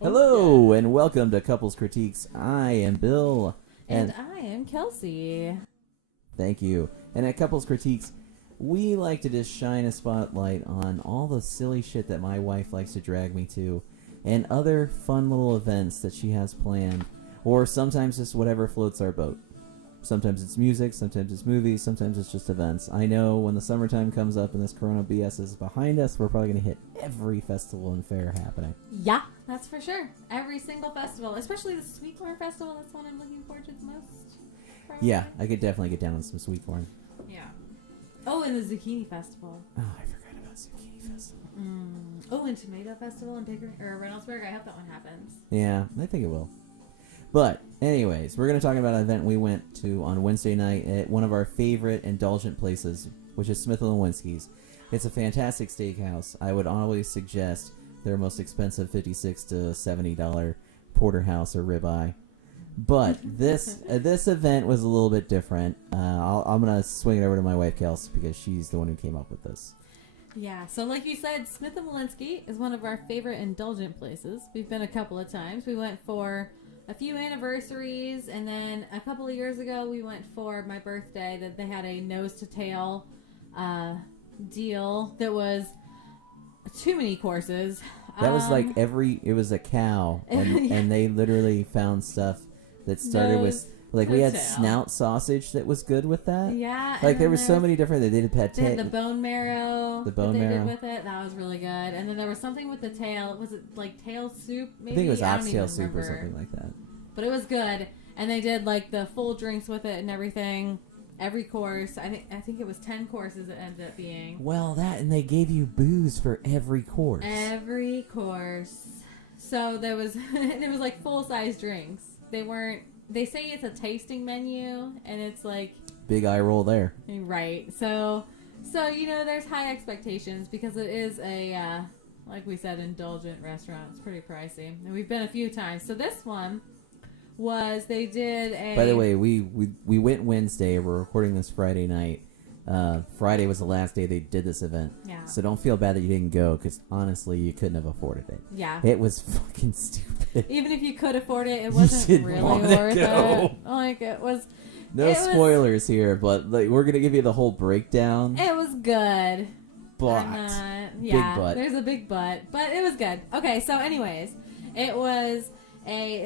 Hello, and welcome to Couples Critiques. I am Bill. And I am Kelsey. Thank you. And at Couples Critiques, we like to just shine a spotlight on all the silly shit that my wife likes to drag me to, and other fun little events that she has planned, or sometimes just whatever floats our boat. Sometimes it's music, sometimes it's movies, sometimes it's just events. I know when the summertime comes up and this Corona BS is behind us, we're probably going to hit every festival and fair happening. Yeah, that's for sure. Every single festival, especially the Sweet Corn Festival. That's one I'm looking forward to the most. Probably. Yeah, I could definitely get down on some sweet corn. Yeah. Oh, and the Zucchini Festival. Oh, I forgot about Zucchini Festival. Oh, and Tomato Festival in Reynoldsburg. I hope that one happens. Yeah, I think it will. But, anyways, we're going to talk about an event we went to on Wednesday night at one of our favorite indulgent places, which is Smith & Wollensky's. It's a fantastic steakhouse. I would always suggest their most expensive $56 to $70 porterhouse or ribeye. But this event was a little bit different. I'm going to swing it over to my wife, Kelsey, because she's the one who came up with this. Yeah, so like you said, Smith & Wollensky is one of our favorite indulgent places. We've been a couple of times. We went for a few anniversaries, and then a couple of years ago we went for my birthday that they had a nose to tail deal that was too many courses. That was like it was a cow, and they literally found stuff that started with, like, we had snout sausage that was good with that. Yeah. Like, there were so many different, they did pate. They had the bone marrow. The bone marrow. They did with it. That was really good. And then there was something with the tail. Was it like tail soup? Maybe? I think it was oxtail soup or something like that. But it was good. And they did like the full drinks with it and everything. Every course. I think it was 10 courses it ended up being. Well, and they gave you booze for every course. Every course. So there was, and it was like full-size drinks. They say it's a tasting menu, and it's like... Big eye roll there. Right. So there's high expectations because it is a, like we said, indulgent restaurant. It's pretty pricey. And we've been a few times. So this one was, they did a... By the way, we went Wednesday. We're recording this Friday night. Friday was the last day they did this event. Yeah. So don't feel bad that you didn't go, because honestly, you couldn't have afforded it. Yeah. It was fucking stupid. Even if you could afford it, it wasn't really worth it. Like, it was... No spoilers here, but like, we're going to give you the whole breakdown. It was good. But. Yeah, big but. There's a big but. But it was good. Okay, so anyways, it was...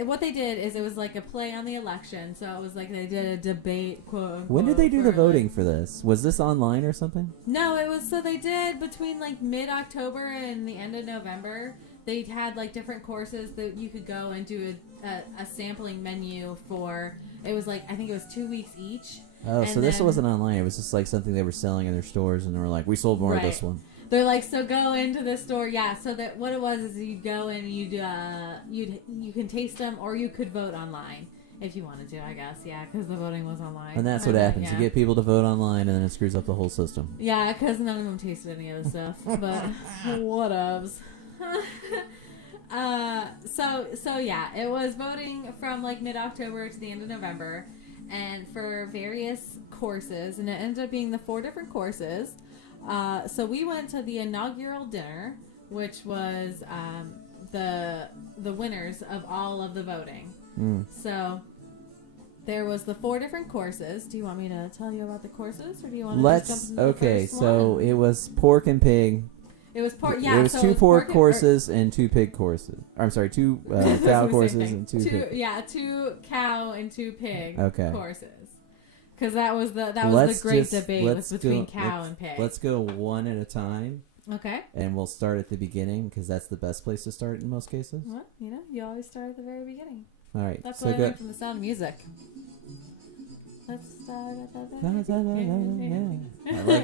what they did is it was like a play on the election. So it was like they did a debate, quote unquote. When did they do the voting for this? Was this online or something? No, it was, so they did between like mid-October and the end of November. They had like different courses that you could go and do a sampling menu for. It was like, I think it was 2 weeks each. Oh, so this wasn't online. It was just like something they were selling in their stores, and they were like, we sold more of this one. They're like, so go into the store, yeah. So that what it was is you'd go and you can taste them, or you could vote online if you wanted to, I guess, yeah, because the voting was online. And that's what happens. Yeah. You get people to vote online, and then it screws up the whole system. Yeah, because none of them tasted any of the stuff, but whatevs. So yeah, it was voting from like mid-October to the end of November, and for various courses, and it ended up being the 4 different courses. So we went to the inaugural dinner, which was the winners of all of the voting. So there was the 4 different courses. Do you want me to tell you about the courses, or do you want to just jump into the first so one? It was pork and pig. It was pork. Yeah, it was 2 pork courses and 2 pig courses. I'm sorry, 2 cow courses and 2 pig. Yeah, 2 cow and 2 pig courses. Because that was the great debate was between cow and pig. Let's go one at a time. Okay. And we'll start at the beginning, because that's the best place to start in most cases. Well, you always start at the very beginning. All right. That's what I learned from The Sound of Music. Let's start at the beginning.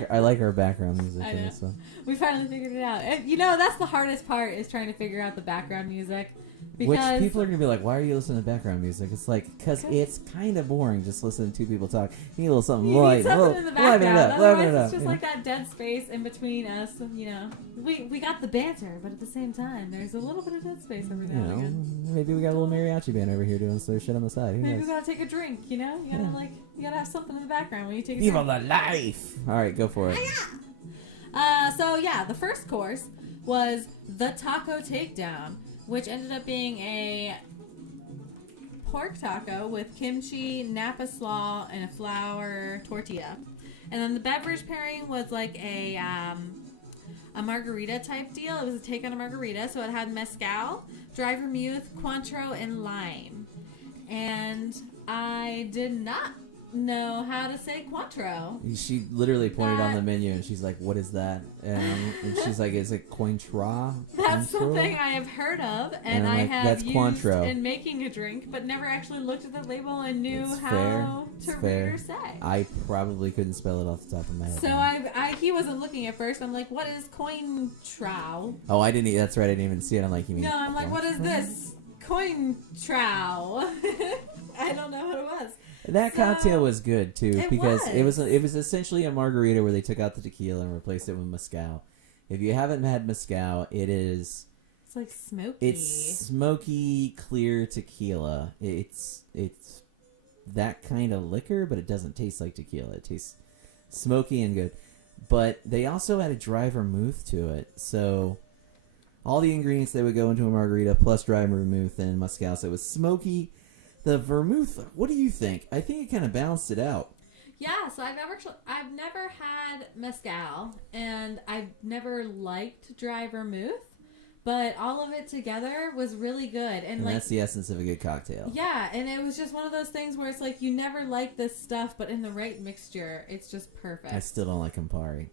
I like our background music. I know. So. We finally figured it out. And, that's the hardest part, is trying to figure out the background music. Which people are going to be like, why are you listening to background music? It's like, because it's kind of boring just listening to 2 people talk. You need a little something light. You need something in the background. Otherwise, it's just like that dead space in between us. We got the banter, but at the same time, there's a little bit of dead space every now and again. Maybe we got a little mariachi band over here doing some shit on the side. Maybe we got to take a drink, You got to have something in the background when you take a drink. Viva la life! All right, go for it. So, yeah, the first course was the Taco Takedown. which ended up being a pork taco with kimchi, napa slaw, and a flour tortilla. And then the beverage pairing was like a margarita type deal. It was a take on a margarita, so it had mezcal, dry vermouth, Cointreau, and lime. And I did not know how to say Cointreau. She literally pointed on the menu and she's like, "What is that?" And she's like, "Is it Cointreau?" That's something I have heard of, and I like, have that's used Cointreau. in making a drink, but never actually looked at the label and knew It's how fair. to read or say. I probably couldn't spell it off the top of my head. So he wasn't looking at first. I'm like, "What is Cointreau?" Oh, I didn't. That's right. I didn't even see it. I'm like, "You mean?" No, I'm like, "What is this Cointreau?" I don't know what it was. That cocktail was good too because it was essentially a margarita where they took out the tequila and replaced it with mezcal. If you haven't had mezcal, it's like smoky. It's smoky, clear tequila. It's that kind of liquor, but it doesn't taste like tequila. It tastes smoky and good. But they also had a dry vermouth to it, so all the ingredients that would go into a margarita plus dry vermouth and mezcal. So it was smoky. The vermouth, what do you think? I think it kind of balanced it out. Yeah, so I've never had mezcal, and I've never liked dry vermouth, but all of it together was really good. And like, that's the essence of a good cocktail. Yeah, and it was just one of those things where it's like you never like this stuff, but in the right mixture, it's just perfect. I still don't like Campari.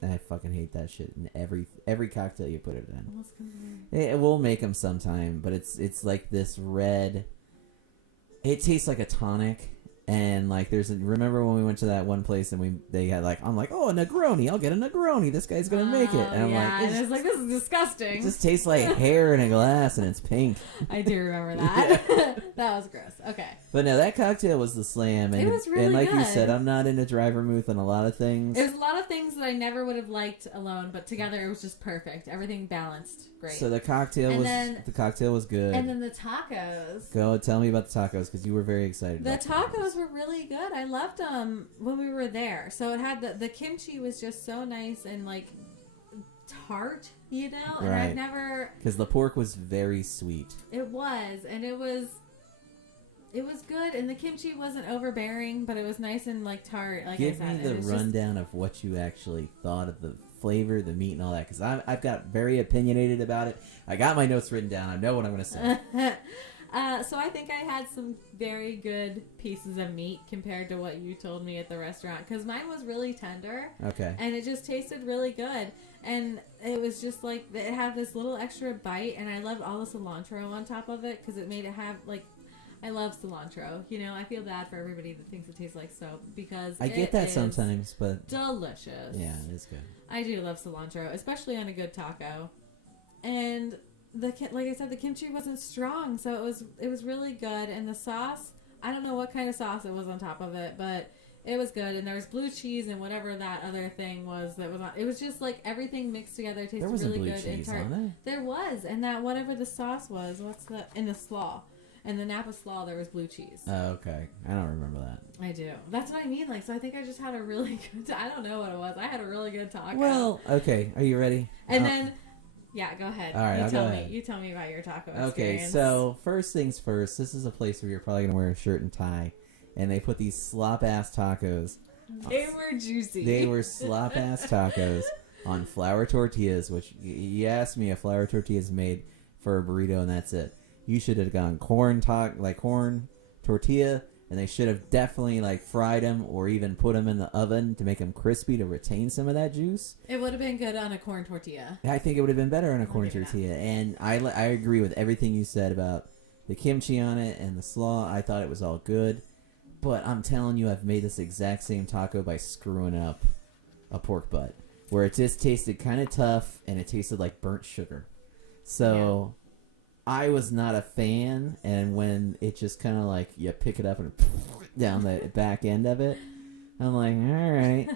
I fucking hate that shit in every cocktail you put it in. What's Campari? It will make them sometime, but it's like this red. It tastes like a tonic, and like remember when we went to that one place and they had like, I'm like, "Oh, a Negroni, I'll get a Negroni. This guy's gonna make it," and I'm it's like, this is disgusting. It just tastes like hair in a glass, and it's pink. I do remember that. That was gross. Okay, but no, that cocktail was the slam, and it was really and like good. you said, I'm not into dry vermouth on a lot of things. It was a lot of things that I never would have liked alone, but together it was just perfect. Everything balanced great. So the cocktail was good. And then the tacos. Go tell me about the tacos because you were very excited. The tacos were really good. I loved them when we were there. So it had the kimchi was just so nice and like tart, you know. And right. I've never because the pork was very sweet. It was, and it was good, and the kimchi wasn't overbearing, but it was nice and like tart. Like Give I said, me the rundown of what you actually thought of the flavor, the meat, and all that, because I've got very opinionated about it. I got my notes written down. I know what I'm going to say. So I think I had some very good pieces of meat compared to what you told me at the restaurant, because mine was really tender. Okay. And it just tasted really good. And it was just like, it had this little extra bite, and I loved all the cilantro on top of it, because it made it have, like, I love cilantro. You know, I feel bad for everybody that thinks it tastes like soap, because I get that sometimes, but delicious. yeah, it is good. I do love cilantro, especially on a good taco. And like I said, the kimchi wasn't strong, so it was really good. And the sauce, I don't know what kind of sauce it was on top of it, but it was good. And there was blue cheese and whatever that other thing was that was on. It was just like everything mixed together tasted really good. There wasn't blue cheese on it. There was, and that whatever the sauce was, in the slaw. And the Napa slaw, there was blue cheese. Oh, okay. I don't remember that. I do. That's what I mean. Like, so I think I just had a really good. I don't know what it was. I had a really good taco. Well, okay. Are you ready? And then, yeah, go ahead. All right, you I'll tell go me. ahead. You tell me about your taco Okay, experience. so first things first. This is a place where you're probably gonna wear a shirt and tie, and they put these slop ass tacos. They were juicy. They were slop ass tacos on flour tortillas, which you asked me, a flour tortilla is made for a burrito, and that's it. You should have gone corn tortilla, and they should have definitely like fried them or even put them in the oven to make them crispy to retain some of that juice. It would have been good on a corn tortilla. I think it would have been better on a corn tortilla, and I agree with everything you said about the kimchi on it and the slaw. I thought it was all good, but I'm telling you, I've made this exact same taco by screwing up a pork butt, where it just tasted kind of tough and it tasted like burnt sugar. So I was not a fan, and when it just kind of like you pick it up and down the back end of it, I'm like, all right.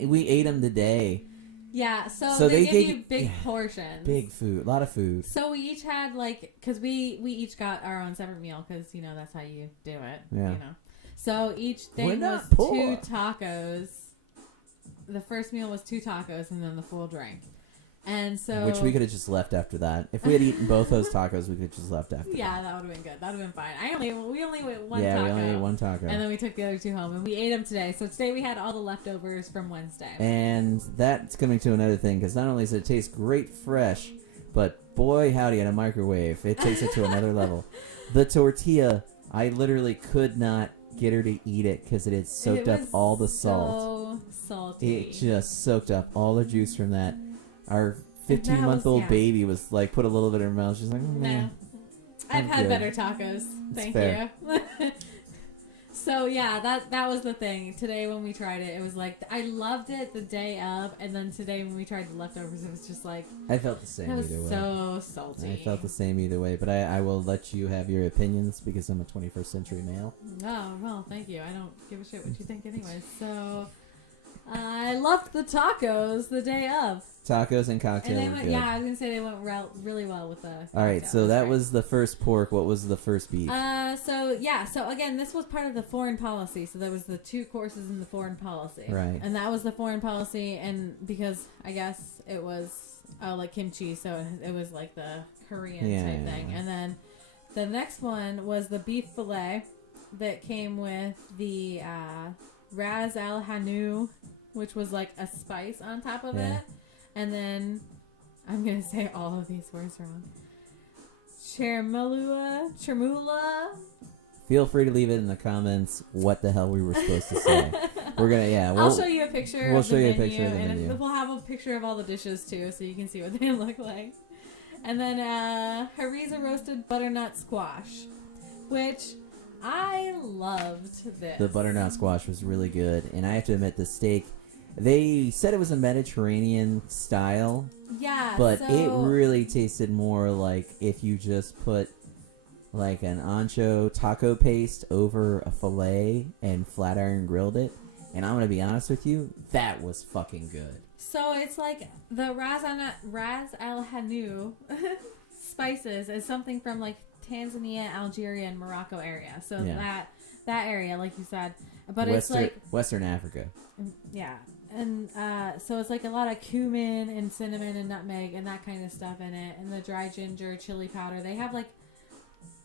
We ate them today. Yeah, so they give you big portions. Big food, a lot of food. So we each had because we each got our own separate meal, because that's how you do it. Yeah. So each thing was poor. 2 tacos. The first meal was 2 tacos and then the full drink. And so, which we could have just left after that. If we had eaten both those tacos, we could have just left after. Yeah, that would have been good. That would have been fine. We only ate one Yeah, taco. we only ate one taco. And then we took the other 2 home, and we ate them today. So today we had all the leftovers from Wednesday. And that's coming to another thing, because not only does it taste great fresh, but boy howdy, in a microwave, it takes it to another level. The tortilla, I literally could not get her to eat it because it had soaked up all the salt. So salty. It just soaked up all the juice from that. Our 15-month-old baby was like, put a little bit in her mouth. She's like, nah. I've had better tacos. Thank you. So yeah, that was the thing. Today when we tried it, it was like, I loved it the day of, and then today when we tried the leftovers, it was just like, I felt the same either way. So salty. I felt the same either way, but I will let you have your opinions because I'm a 21st century male. Oh, well, thank you. I don't give a shit what you think anyway. So I loved the tacos the day of. Tacos and cocktails. And they went, yeah, I was gonna say they went really well with the. All right, so that was the first pork. What was the first beef? So again, this was part of the foreign policy. So there was the 2 courses in the foreign policy, right? And that was the foreign policy, and because I guess it was like kimchi, so it was like the Korean type thing. And then the next one was the beef fillet that came with the Ras Al Hanout, which was like a spice on top of it. And then, I'm going to say all of these words wrong. Chermula. Feel free to leave it in the comments what the hell we were supposed to say. We're going to, I'll show you a picture We'll of show the you a menu, picture of the menu. And we'll have a picture of all the dishes too, so you can see what they look like. And then, harissa roasted butternut squash, which I loved this. The butternut squash was really good. And I have to admit, the steak... They said it was a Mediterranean style. Yeah, but it really tasted more like if you just put like an ancho taco paste over a fillet and flat iron grilled it. And I'm going to be honest with you, that was fucking good. So it's like the Ras Al Hanout spices is something from like Tanzania, Algeria, and Morocco area. So that area, like you said. But it's like... Western Africa. Yeah. And so it's like a lot of cumin and cinnamon and nutmeg and that kind of stuff in it. And the dry ginger, chili powder. They have like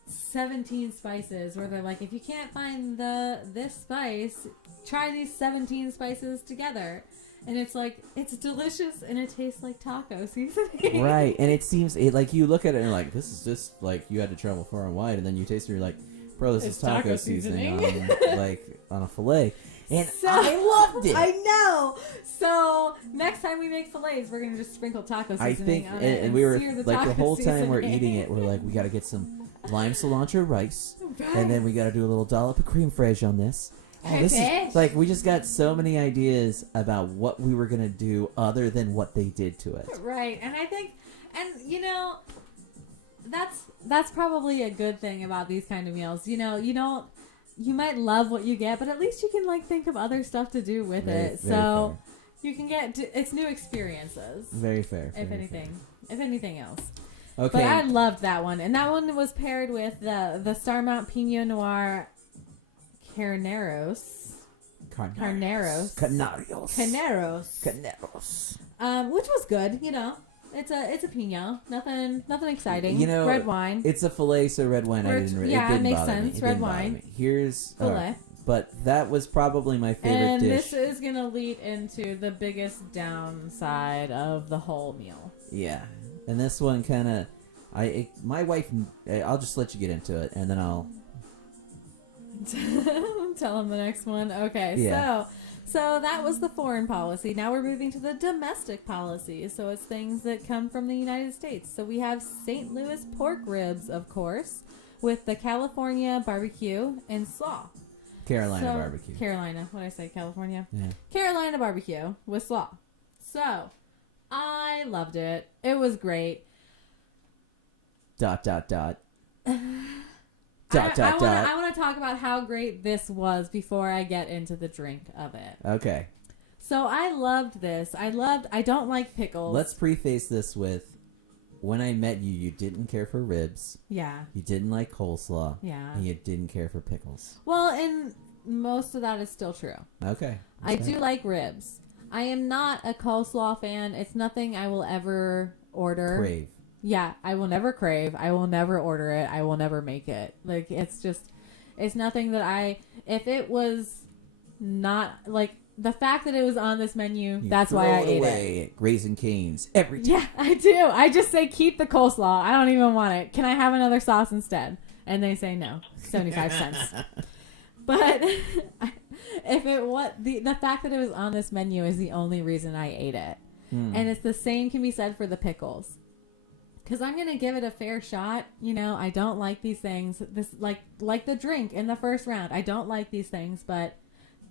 17 spices where they're like, if you can't find this spice, try these 17 spices together. And it's like, it's delicious and it tastes like taco seasoning. Right. And it seems, like you look at it and you're like, this is just like you had to travel far and wide. And then you taste it and you're like, bro, this is taco seasoning on a fillet. And so, I loved it. I know. So next time we make fillets, we're gonna just sprinkle taco seasoning on it. And we were the like the whole seasoning. time we're eating it, we're like, we got to get some lime cilantro rice, and then we got to do a little dollop of creme fraiche on this. And this is like we just got so many ideas about what we were gonna do other than what they did to it. Right, and I think, and you know, that's probably a good thing about these kind of meals. You might love what you get, but at least you can like think of other stuff to do with it. So you can get it's new experiences. Very fair. If anything else. Okay. But I loved that one, and that one was paired with the Starmount Pinot Noir Carneros. Which was good. It's a Pinot. Nothing exciting. Red wine. It's a fillet, so red wine. It makes sense. Red wine. Here's fillet. But that was probably my favorite dish. And this is gonna lead into the biggest downside of the whole meal. Yeah, and this one kind of, my wife. I'll just let you get into it, and then I'll tell him the next one. Okay, yeah. So that was the foreign policy. Now we're moving to the domestic policy. So it's things that come from the United States. So we have St. Louis pork ribs, of course, with the California barbecue and slaw. Carolina barbecue. Carolina. What did I say? California? Yeah. Carolina barbecue with slaw. So I loved it. It was great. ... I want to talk about how great this was before I get into the drink of it. Okay. So I loved this. I don't like pickles. Let's preface this with, when I met you, you didn't care for ribs. Yeah. You didn't like coleslaw. Yeah. And you didn't care for pickles. Well, and most of that is still true. Okay. I do like ribs. I am not a coleslaw fan. It's nothing I will ever order. Crave. Yeah, I will never crave. I will never order it. I will never make it. Like, it's nothing that if it was not, like, the fact that it was on this menu, that's why I ate it. At Raising Cane's every time. Yeah, I do. I just say, keep the coleslaw. I don't even want it. Can I have another sauce instead? And they say no. 75 cents. But if it was, the fact that it was on this menu is the only reason I ate it. And it's the same can be said for the pickles. Because I'm going to give it a fair shot. You know, I don't like these things. This like the drink in the first round. I don't like these things, but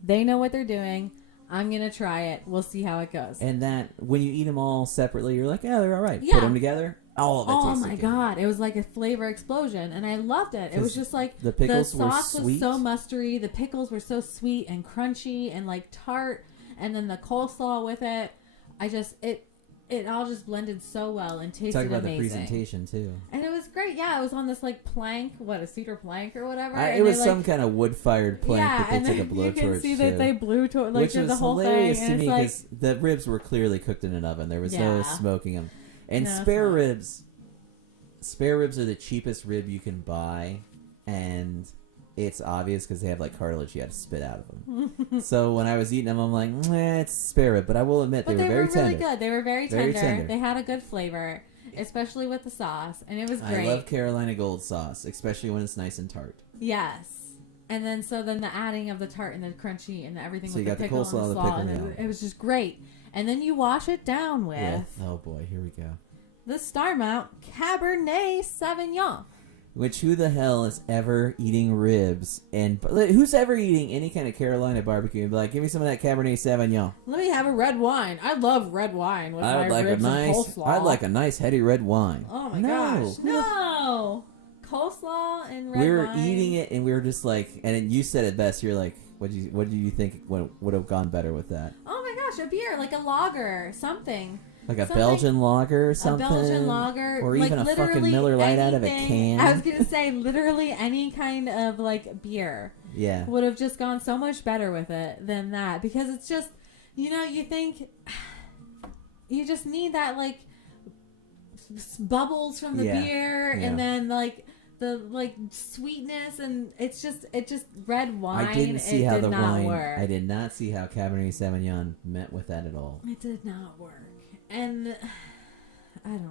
they know what they're doing. I'm going to try it. We'll see how it goes. And that, when you eat them all separately, you're like, yeah, they're all right. Yeah. Put them together. All of it Oh tasted my good. God. It was like a flavor explosion. And I loved it. It was just like the pickles the sauce were was sweet. so mustardy. The pickles were so sweet and crunchy and like tart. And then the coleslaw with it. It all just blended so well and tasted amazing. Talk about the presentation too. And it was great. Yeah, it was on this like plank, a cedar plank or whatever. It was some kind of wood-fired plank that they took a blowtorch to. You can see that they blew to which did was the whole hilarious thing. to me because the ribs were clearly cooked in an oven. There was no smoking them. And spare ribs are the cheapest rib you can buy, and it's obvious because they have like cartilage you had to spit out of them. So when I was eating them, I'm like, it's spare rib. But I will admit, they were very tender. Really good. They were very tender. They had a good flavor, especially with the sauce, and it was great. I love Carolina Gold sauce, especially when it's nice and tart. Yes. And then the adding of the tart and the crunchy and everything so with you the got pickle the coleslaw, and the the slaw, pickle, and it was just great. And then you wash it down with oh boy, here we go. The Starmount Cabernet Sauvignon. Which, who the hell is ever eating ribs? And who's ever eating any kind of Carolina barbecue and be like, give me some of that Cabernet Sauvignon. Let me have a red wine. I love red wine with my ribs and coleslaw. I'd like a nice heady red wine. Oh my gosh. No. Coleslaw and red wine. We were eating it and we were just like, and then you said it best. You're like, what do you think would have gone better with that? Oh my gosh, a beer, like a lager, something. Like a Belgian lager or something? A Belgian lager. Or even a fucking Miller Lite out of a can. I was going to say, literally any kind of, like, beer. Yeah. Would have just gone so much better with it than that. Because it's just, you think, you just need that, like, bubbles from the beer. Yeah. And then, like, the, like, sweetness. And it's just red wine. I didn't see how the wine work. I did not see how Cabernet Sauvignon met with that at all. It did not work. And I don't know.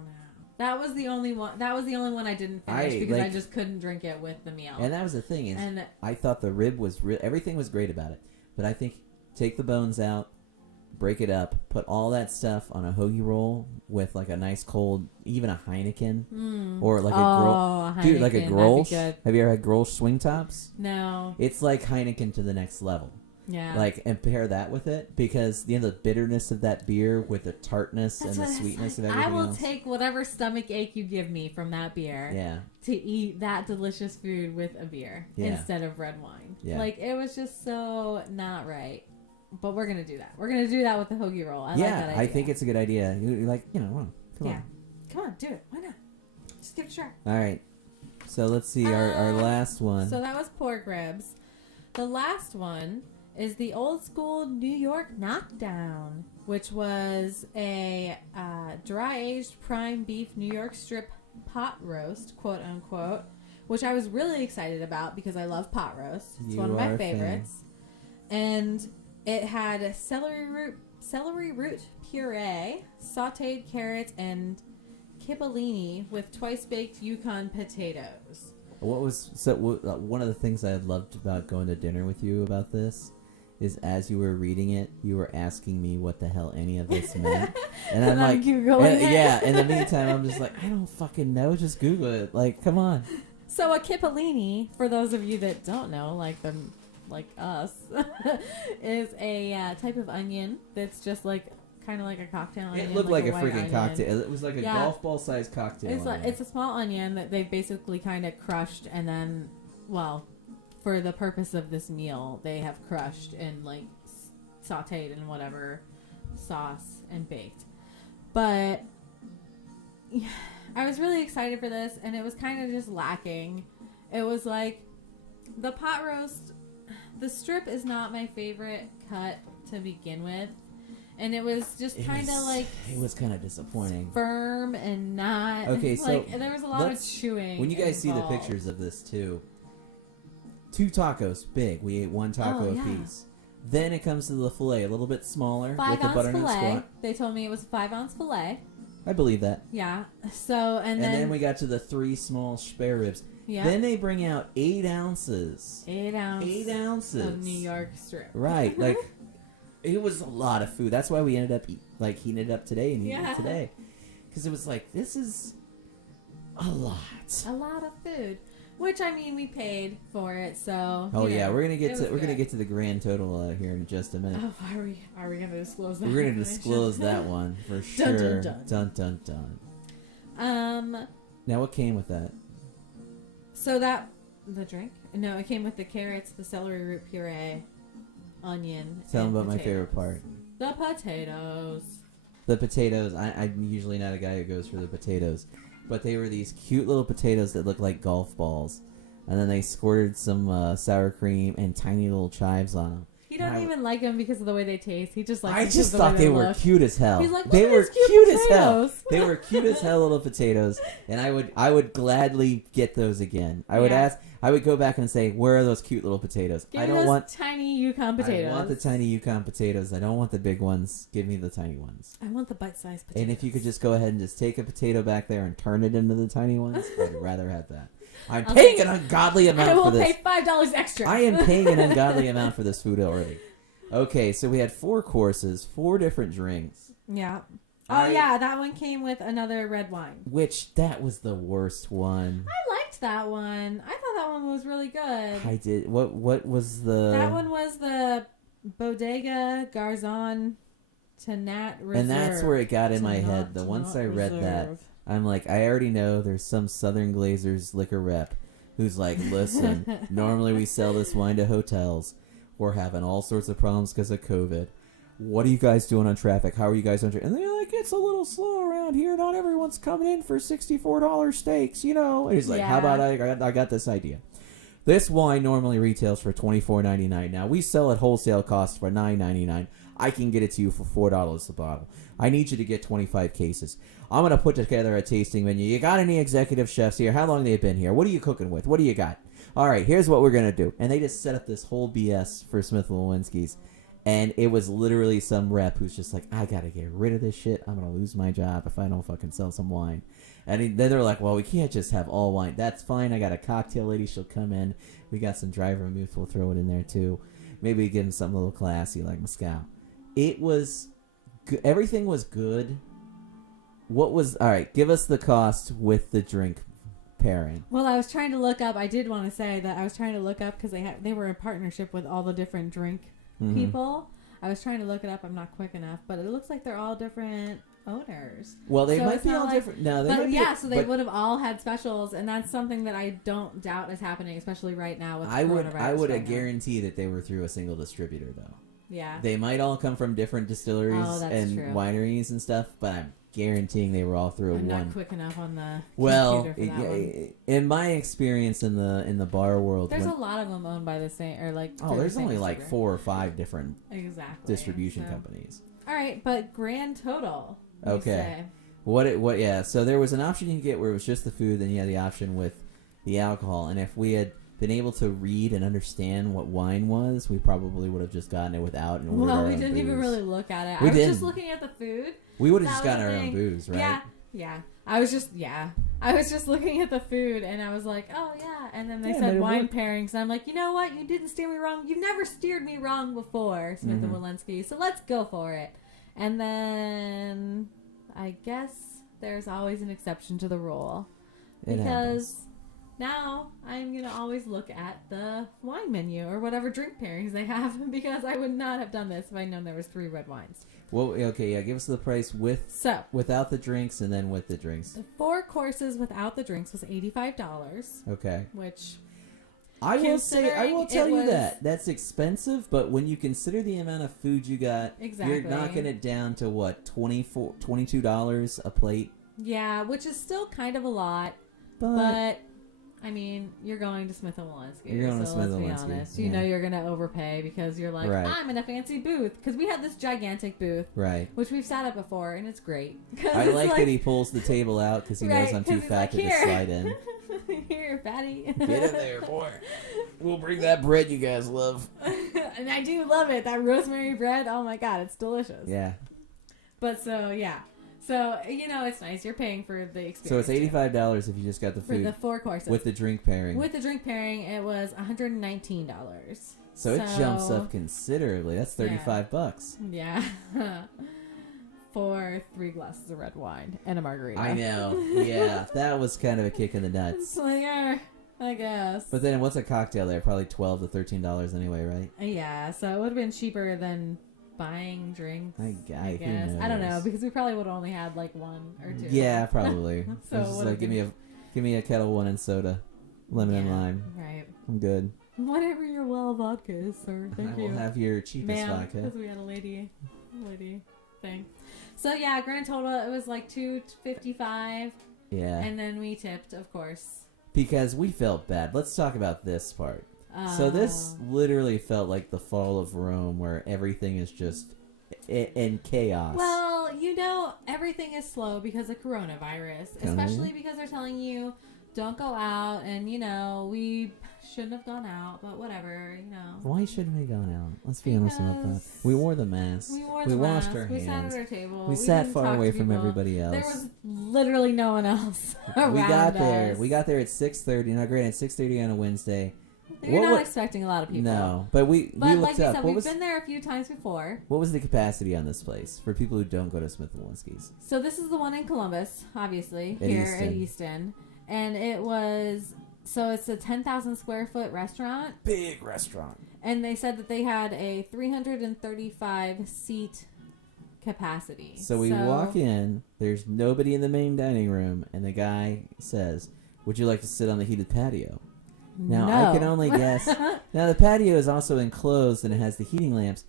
That was the only one. That was the only one I didn't finish because I just couldn't drink it with the meal. And that was the thing is, I thought the rib was everything was great about it. But I think take the bones out, break it up, put all that stuff on a hoagie roll with like a nice cold, even a Heineken or like a Grolsch. Dude, like a Grolsch. Have you ever had Grolsch swing tops? No. It's like Heineken to the next level. Yeah. Like, and pair that with it because the bitterness of that beer with the tartness and the sweetness of everything I will else. take whatever stomach ache you give me from that beer. Yeah. To eat that delicious food with a beer instead of red wine. Yeah. Like, it was just so not right. But we're going to do that. We're going to do that with the hoagie roll. I like that idea. I think it's a good idea. You're like, come on. Come on, do it. Why not? Just give it a try. All right. So let's see our last one. So that was pork ribs. The last one is the old school New York Knockdown, which was a dry-aged prime beef New York strip pot roast, quote unquote, which I was really excited about because I love pot roast. It's one of my favorites. And it had celery root puree, sautéed carrots, and cipollini with twice-baked Yukon potatoes. One of the things I loved about going to dinner with you about this is as you were reading it, you were asking me what the hell any of this meant. And I'm like, in the meantime, I'm just like, I don't fucking know. Just Google it. Like, come on. So a cipollini, for those of you that don't know, like us, is a type of onion that's just like kind of like a cocktail onion. It looked like a freaking onion. Cocktail. It was like a golf ball sized cocktail. It's a small onion that they've basically kind of crushed and then, for the purpose of this meal, they have crushed and like sautéed in whatever sauce and baked. But I was really excited for this, and it was kind of just lacking. It was like the pot roast. The strip is not my favorite cut to begin with. and it was just kind of like it was kind of disappointing, firm and not okay. So like there was a lot of chewing. When you guys see the involved. pictures of this too, 2 tacos, big. We ate 1 taco apiece. Then it comes to the fillet, a little bit smaller with the 5-ounce butternut fillet. squat. They told me it was a 5-ounce fillet. I believe that. Yeah. So and then we got to the 3 small spare ribs. Yeah. Then they bring out 8 ounces. 8 ounces of New York strip. Right, like it was a lot of food. That's why we ended up heating it up today and eating it today, because it was like, this is a lot. A lot of food. Which, I mean, we paid for it, so. Oh yeah, we're gonna get to the grand total here in just a minute. Oh, are we gonna disclose that? We're gonna disclose that one for sure. Dun dun dun. Now, what came with that? So the drink? No, it came with the carrots, the celery root puree, onion. Tell them about potatoes. my favorite part. The potatoes. The potatoes. I'm usually not a guy who goes for the potatoes. But they were these cute little potatoes that looked like golf balls. And then they squirted some sour cream and tiny little chives on them. He don't even like them because of the way they taste. He just likes them. I just thought they were cute as hell. He's like, they were cute as hell. They were cute as hell little potatoes. And I would gladly get those again. I would go back and say, where are those cute little potatoes? I don't want tiny Yukon potatoes. I want the tiny Yukon potatoes. I don't want the big ones. Give me the tiny ones. I want the bite-sized potatoes. And if you could just go ahead and just take a potato back there and turn it into the tiny ones, I'd rather have that. I'm paying an ungodly amount for this. I will pay $5 extra. I am paying an ungodly amount for this food already. Okay, so we had 4 courses, 4 different drinks. Yeah. Yeah, that one came with another red wine. Which, that was the worst one. I liked that one. I thought that one was really good. I did. What was the... That one was the Bodega Garzon Tanat Reserve. And that's where it got in my head. Once I read that, I'm like, I already know there's some Southern Glazers liquor rep who's like, listen, normally we sell this wine to hotels. We're having all sorts of problems because of COVID. What are you guys doing on traffic? How are you guys on traffic? And they're like, it's a little slow around here. Not everyone's coming in for $64 steaks, you know. And he's like, how about I got this idea. This wine normally retails for $24.99. Now, we sell at wholesale cost for $9.99. I can get it to you for $4 a bottle. I need you to get 25 cases. I'm going to put together a tasting menu. You got any executive chefs here? How long they've been here? What are you cooking with? What do you got? All right, here's what we're going to do. And they just set up this whole BS for Smith & Wollensky's. And it was literally some rep who's just like, I got to get rid of this shit. I'm going to lose my job if I don't fucking sell some wine. And then they're like, well, we can't just have all wine. That's fine. I got a cocktail lady. She'll come in. We got some dry vermouth. We'll throw it in there, too. Maybe give them something a little classy like mezcal. It was... Everything was good. What was... All right, give us the cost with the drink pairing. Well, I was trying to look up. I did want to say that I was trying to look up because they were in partnership with all the different drink people. I was trying to look it up. I'm not quick enough, but it looks like they're all different owners. Well, they might be all different. No, they might be. So they would have all had specials, and that's something that I don't doubt is happening, especially right now with coronavirus. I would guarantee that they were through a single distributor, though. Yeah. They might all come from different distilleries and wineries and stuff, but I'm guaranteeing they were all through I'm one. not quick enough on the computer for that in my experience in the bar world, there's a lot of them owned by the same there's only like 4 or 5 different distribution so. Companies. All right, but grand total. Okay. What? Yeah. So there was an option you could get where it was just the food, then you had the option with the alcohol, and if we had been able to read and understand what wine was, we probably would have just gotten it without. And well, we didn't even really look at it. I was just looking at the food. We would have just gotten our own booze, right? Yeah. I was just looking at the food, and I was like, oh yeah. And then they said wine pairings, and I'm like, you know what? You didn't steer me wrong. You've never steered me wrong before, Smith and Wollensky. So let's go for it. And then I guess there's always an exception to the rule because. Now, I'm going to always look at the wine menu or whatever drink pairings they have because I would not have done this if I'd known there was 3 red wines. Well, okay, yeah, give us the price without the drinks and then with the drinks. The 4 courses without the drinks was $85. Okay. Which I will tell you that. That's expensive, but when you consider the amount of food you got, you're knocking it down to what, $22 a plate? Yeah, which is still kind of a lot, but I mean, you're going to Smith & Wollensky. You're going to Smith & Let's be Wollensky, honest. yeah. You know you're going to overpay because you're like, Right. I'm in a fancy booth. Because we had this gigantic booth. Right. Which we've sat at before, and it's great. I like that he pulls the table out because he knows I'm too fat to just slide in. Here, fatty. Get in there, boy. We'll bring that bread you guys love. And I do love it. That rosemary bread, oh my god, it's delicious. Yeah. But so, yeah. So, you know, it's nice. You're paying for the experience. So it's $85 if you just got the food. For the 4 courses. With the drink pairing. With the drink pairing, it was $119. So it jumps up considerably. That's $35. Yeah. For 3 glasses of red wine and a margarita. I know. Yeah. That was kind of a kick in the nuts. It's like, I guess. But then what's a cocktail there? Probably $12 to $13 anyway, right? Yeah, so it would have been cheaper than buying drinks. I guess. I don't know, because we probably would have only had like 1 or 2. Yeah, probably. So just like, give me a Kettle One and soda. Lemon and lime. Right. I'm good. Whatever your well vodka is, sir. Thank you. I will have your cheapest vodka. Because we had a lady thing. So yeah, grand total it was like $255. Yeah. And then we tipped, of course. Because we felt bad. Let's talk about this part. So this literally felt like the fall of Rome, where everything is just in chaos. Well, you know, everything is slow because of coronavirus. Especially because they're telling you, don't go out. And, you know, we shouldn't have gone out, but whatever, you know. Why shouldn't we gone out? Let's be honest about that. We wore the mask. We washed our hands. We sat at our table. We sat far away from everybody else. There was literally no one else around We got there. us. We got there at 6:30. Now, granted, 6:30 on a Wednesday. You're not expecting a lot of people. No, but we But looked like you up. said, we've been there a few times before. What was the capacity on this place for people who don't go to Smith & Wollensky's? So this is the one in Columbus, obviously, at Easton. And it was, so it's a 10,000 square foot restaurant. Big restaurant. And they said that they had a 335 seat capacity. So we walk in, there's nobody in the main dining room, and the guy says, "Would you like to sit on the heated patio?" Now, no. I can only guess. Now, the patio is also enclosed and it has the heating lamps.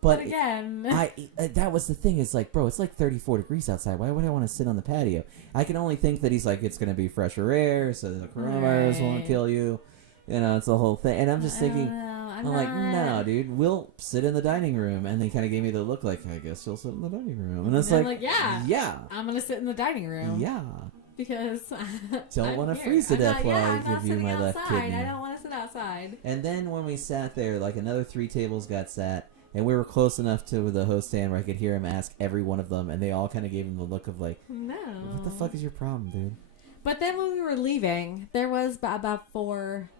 But again, that was the thing. It's like, bro, it's like 34 degrees outside. Why would I want to sit on the patio? I can only think that he's like, it's going to be fresher air, so the coronavirus won't kill you. You know, it's the whole thing. And I'm just thinking, I'm like, no, dude, we'll sit in the dining room. And they kind of gave me the look like, I guess you'll sit in the dining room. And it's like, yeah. I'm going to sit in the dining room. Yeah. Because don't want to freeze to death while I give you my left kidney. I don't want to sit outside. And then when we sat there, like another 3 tables got sat, and we were close enough to the host stand where I could hear him ask every one of them, and they all kind of gave him the look of like, no, what the fuck is your problem, dude? But then when we were leaving, there was about 4,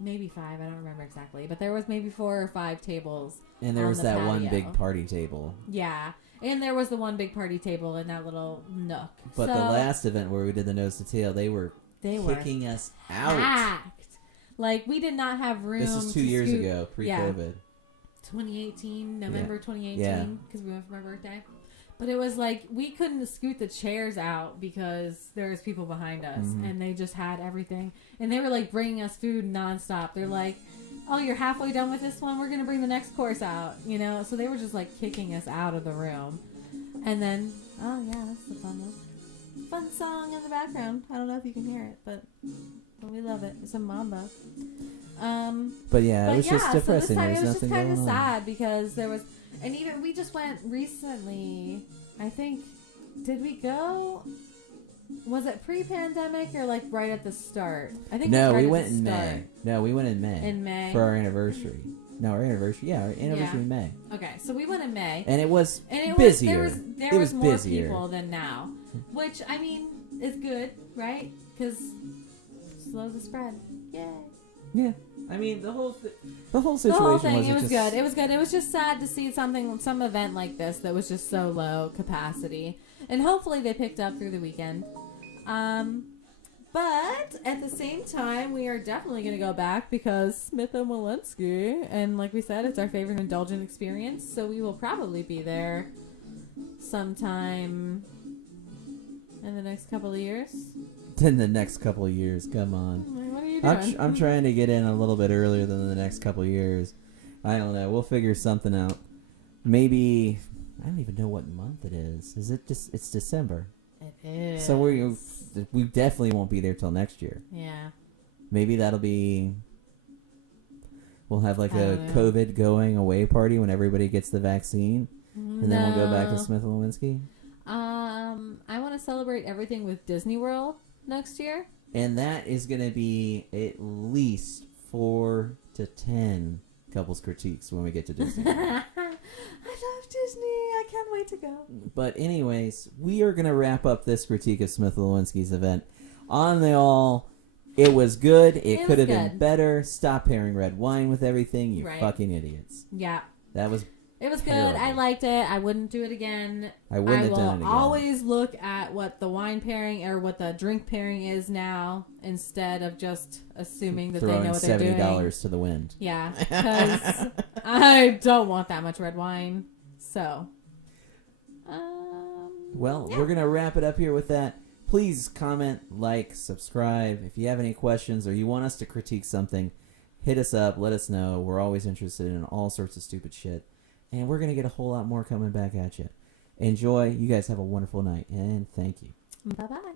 maybe 5, I don't remember exactly, but there was maybe 4 or 5 tables. And there was that patio. one big party table. Yeah. And there was the one big party table in that little nook. But the last event where we did the nose to tail, they were kicking us out. Packed. Like, we did not have room. This was 2 years ago, pre-COVID. Yeah. 2018, November 2018, because we went for my birthday. But it was like, we couldn't scoot the chairs out because there was people behind us, and they just had everything. And they were like bringing us food nonstop. They're like, oh, you're halfway done with this one? We're going to bring the next course out, you know? So they were just like kicking us out of the room. And then, oh yeah, that's the fun one. Fun song in the background. I don't know if you can hear it, but we love it. It's a mamba. But yeah, it was just depressing. So this time it was just kind of on. sad because there was, and even we just went recently. I think, did we go? Was it pre-pandemic or like right at the start? I think no, right we went in start. May. No, we went in May. In May for our anniversary. No, our anniversary. Yeah, our anniversary in May. Okay, so we went in May, and it was busier. There was more busier. people than now, which I mean is good, right? Because slows the spread. Yay. Yeah. I mean, the whole situation. The whole thing, wasn't it was just... good. It was good. It was just sad to see some event like this that was just so low capacity. And hopefully they picked up through the weekend. But at the same time, we are definitely going to go back because Smith & Wollensky, and like we said, it's our favorite indulgent experience. So we will probably be there sometime in the next couple of years. In the next couple of years, come on. What are you doing? I'm trying to get in a little bit earlier than the next couple of years. I don't know. We'll figure something out. Maybe, I don't even know what month it is. Is it just, it's December. It is. So we're we definitely won't be there till next year. Yeah. Maybe that'll be. We'll have like I a don't know. COVID going away party when everybody gets the vaccine, and then we'll go back to Smith and Wollensky. I want to celebrate everything with Disney World next year. And that is going to be at least 4 to 10 couples critiques when we get to Disney. I love Disney. I can't wait to go. But anyways, we are going to wrap up this critique of Smith and Wollensky's event. On the all, it was good. It could have been better. Stop pairing red wine with everything, you fucking idiots. Yeah. That was It was terrible. good. I liked it. I wouldn't do it again. I wouldn't have done it will again. always look at what the wine pairing or what the drink pairing is now instead of just assuming that they know what they're doing. Throwing $70 to the wind. Yeah, because I don't want that much red wine. So, well, we're going to wrap it up here with that. Please comment, like, subscribe. If you have any questions or you want us to critique something, hit us up. Let us know. We're always interested in all sorts of stupid shit. And we're going to get a whole lot more coming back at you. Enjoy. You guys have a wonderful night. And thank you. Bye-bye.